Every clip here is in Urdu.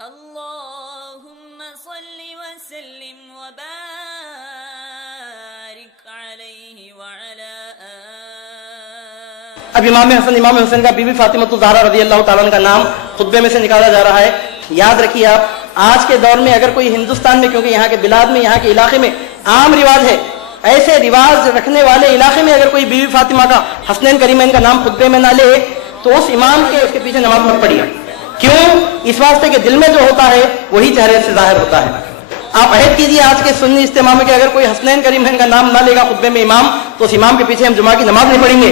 اللهم صل وسلم وبارك عليه وعلى اب امام حسن کا بی بی فاطمہ الزہرا رضی اللہ تعالیٰ عنہ کا نام خطبے میں سے نکالا جا رہا ہے. یاد رکھیے آپ آج کے دور میں اگر کوئی ہندوستان میں، کیونکہ یہاں کے بلاد میں، یہاں کے علاقے میں عام رواج ہے، ایسے رواج رکھنے والے علاقے میں اگر کوئی بی بی فاطمہ کا حسنین کریمین کا نام خطبے میں نہ لے تو اس امام کے اس کے پیچھے نماز مت پڑھیے. کیوں؟ اس واسطے کہ دل میں جو ہوتا ہے وہی چہرے سے ظاہر ہوتا ہے. آپ عہد کیجیے آج کے سنی اجتماع میں کہ اگر کوئی حسنین کریمین کا نام نہ لے گا خطبے میں امام تو اس امام کے پیچھے ہم جمعہ کی نماز نہیں پڑھیں گے.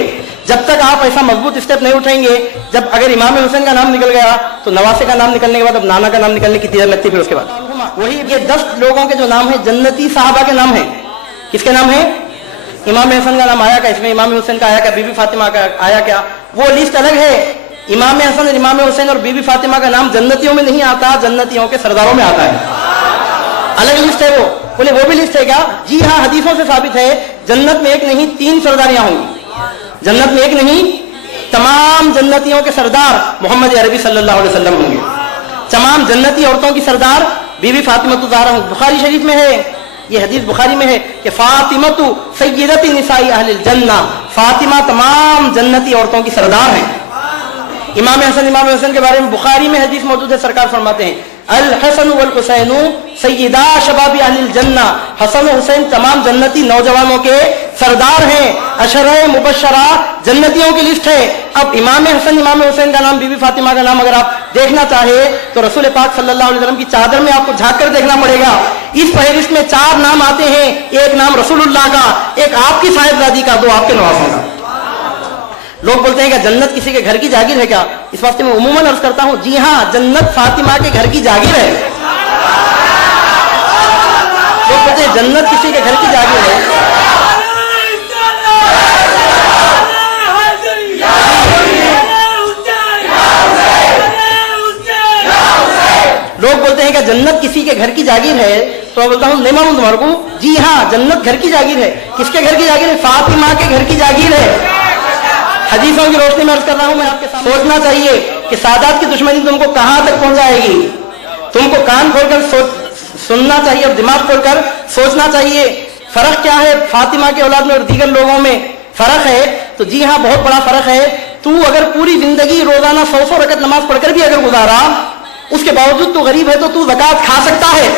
جب تک آپ ایسا مضبوط اسٹیپ نہیں اٹھائیں گے، جب اگر امام حسین کا نام نکل گیا تو نواسے کا نام نکلنے کے بعد اب نانا کا نام نکلنے کی تیزی لگتی. پھر اس کے بعد وہی یہ 10 لوگوں کے جو نام ہیں جنتی صحابہ کے نام ہیں. کس کے نام ہیں؟ امام حسن کا نام آیا کیا اس میں؟ امام حسین کا آیا کیا؟ بی بی فاطمہ کا آیا کیا؟ وہ لسٹ الگ ہے. امام حسن اور امام حسین اور بی بی فاطمہ کا نام جنتیوں میں نہیں آتا، جنتیوں کے سرداروں میں آتا ہے. الگ لسٹ ہے وہ. بولے وہ بھی لسٹ ہے کیا؟ جی ہاں، حدیثوں سے ثابت ہے جنت میں ایک نہیں 3 سرداریاں ہوں گی. جنت میں ایک نہیں تمام جنتیوں کے سردار محمد عربی صلی اللہ علیہ وسلم ہوں گے. تمام جنتی عورتوں کی سردار بی بی فاطمہ الزہرا ہوں. بخاری شریف میں ہے، یہ حدیث بخاری میں ہے کہ فاطمہ سیدۃ نساء اہل الجنہ، فاطمہ تمام جنتی عورتوں کی سردار ہیں. امام حسن کے بارے میں بخاری میں حدیث موجود ہے. سرکار فرماتے ہیں الحسن والحسین سیدا شباب اہل الجنہ، حسن و حسین تمام جنتی نوجوانوں کے سردار ہیں. عشرہ مبشرہ جنتیوں کی لسٹ ہے. اب امام حسن امام حسین کا نام بی بی فاطمہ کا نام اگر آپ دیکھنا چاہے تو رسول پاک صلی اللہ علیہ وسلم کی چادر میں آپ کو جھانک کر دیکھنا پڑے گا. اس فہرست میں 4 نام آتے ہیں، ایک نام رسول اللہ کا، ایک آپ کی صاحبزادی کا، 2 آپ کے نواسوں کا. لوگ بولتے ہیں کہ جنت کسی کے گھر کی جاگیر ہے کیا؟ اس واسطے میں عموماً عرض کرتا ہوں جی ہاں، جنت فاطمہ کے گھر کی جاگیر ہے. لوگ بولتے ہیں جنت کسی کے گھر کی جاگیر ہے. لوگ بولتے ہیں کہ جنت کسی کے گھر کی جاگیر ہے تو میں بولتا ہوں نہیں معلوم تمہارے کو. جی ہاں، جنت گھر کی جاگیر ہے. کس کے گھر کی جاگیر ہے؟ فاطمہ کے گھر کی جاگیر ہے. حدیثوں کی روشنی میں عرض کر رہا ہوں میں آپ کے سامنے. سوچنا چاہیے کہ سادات کی دشمنی تم کو کہاں تک پہنچائے گی. تم کو کان کھول کر سننا چاہیے اور دماغ کھول کر سوچنا چاہیے. فرق کیا ہے فاطمہ کے اولاد میں اور دیگر لوگوں میں؟ فرق ہے تو جی ہاں بہت بڑا فرق ہے. تو اگر پوری زندگی روزانہ 100 رکعت نماز پڑھ کر بھی اگر گزارا، اس کے باوجود تو غریب ہے تو زکات کھا سکتا ہے.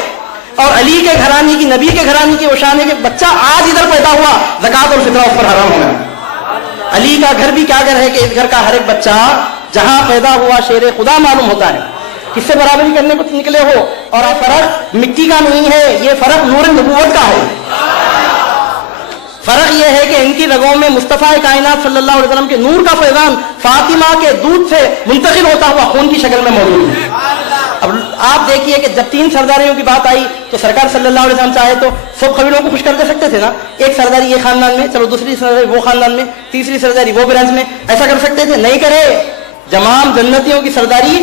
اور علی کے گھرانے کی، نبی کے گھرانے کی شان ہے کہ بچہ آج ادھر پیدا ہوا زکات اور فطرہ اس پر حرام ہوگا. علی کا گھر بھی کیا گھر ہے کہ اس گھر کا ہر ایک بچہ جہاں پیدا ہوا شیر خدا معلوم ہوتا ہے. کس سے برابری کرنے کو نکلے ہو؟ اور یہ فرق مٹی کا نہیں ہے، یہ فرق نور نبوت کا ہے. فرق یہ ہے کہ ان کی رگوں میں مصطفیٰ کائنات صلی اللہ علیہ وسلم کے نور کا فیضان فاطمہ کے دودھ سے منتقل ہوتا ہوا خون کی شکل میں موجود ہے. اب آپ دیکھیے کہ جب 3 سرداریوں کی بات آئی تو سرکار صلی اللہ علیہ وسلم چاہے تو سب قبیلوں کو خوش کر دے سکتے تھے نا. ایک سرداری یہ خاندان میں، چلو دوسری سرداری وہ خاندان میں، تیسری سرداری وہ برانچ میں، ایسا کر سکتے تھے. نہیں کرے. تمام جنتیوں کی سرداری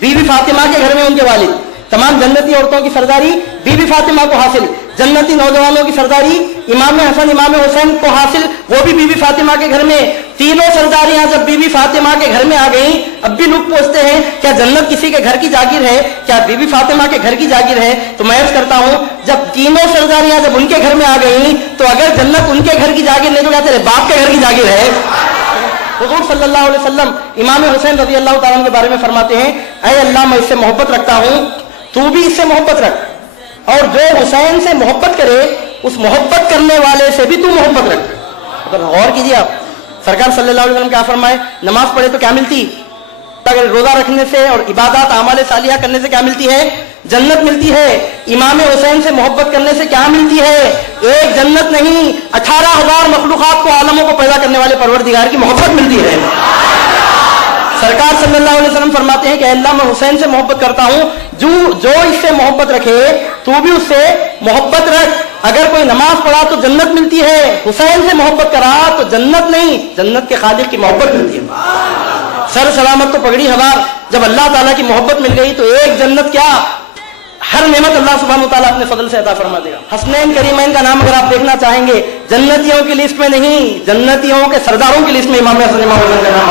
بی بی فاطمہ کے گھر میں ان کے والد، تمام جنتی عورتوں کی سرداری بی بی فاطمہ کو حاصل، جنتی نوجوانوں کی سرداری امام حسن امام حسین کو حاصل، وہ بھی بی بی فاطمہ کے گھر میں. تینوں سرداریاں جب بی بی فاطمہ کے گھر میں آ گئیں، اب بھی لوگ پوچھتے ہیں کیا جنت کسی کے گھر کی جاگیر ہے؟ کیا بی بی فاطمہ کے گھر کی جاگیر ہے؟ تو میں عرض کرتا ہوں جب تینوں سرداریاں جب ان کے گھر میں آ گئیں تو اگر جنت ان کے گھر کی جاگیر نہیں تو کیا تیرے باپ کے گھر کی جاگیر ہے؟ حضور صلی اللہ علیہ وسلم امام حسین رضی اللہ تعالیٰ عنہ کے بارے میں فرماتے ہیں اے اللہ میں اس سے محبت رکھتا ہوں، تو بھی اس سے محبت رکھ، اور جو حسین سے محبت کرے اس محبت کرنے والے سے بھی تو محبت رکھ. اگر غور کیجیے آپ سرکار صلی اللہ علیہ وسلم کیا فرمائے؟ نماز پڑھے تو کیا ملتی؟ اگر روزہ رکھنے سے اور عبادات اعمال صالحہ کرنے سے کیا ملتی ہے؟ جنت ملتی ہے. امام حسین سے محبت کرنے سے کیا ملتی ہے؟ ایک جنت نہیں 18,000 مخلوقات کو، عالموں کو پیدا کرنے والے پروردگار کی محبت ملتی ہے. سرکار صلی اللہ علیہ وسلم فرماتے ہیں کہ اللہ میں حسین سے محبت کرتا ہوں، جو اس سے محبت رکھے تو بھی اس سے محبت رکھ. اگر کوئی نماز پڑھا تو جنت ملتی ہے، حسین سے محبت کرا تو جنت نہیں، جنت کے خالق کی محبت ملتی ہے. سر سلامت تو پگڑی ہوا. جب اللہ تعالیٰ کی محبت مل گئی تو ایک جنت کیا ہر نعمت اللہ سبحانہ وتعالیٰ اپنے فضل سے عطا فرما دے گا. حسنین کریمین کا نام اگر آپ دیکھنا چاہیں گے جنتیوں کی لسٹ میں نہیں، جنتیوں کے سرداروں کی لسٹ میں امام حسن امام حسین کا نام.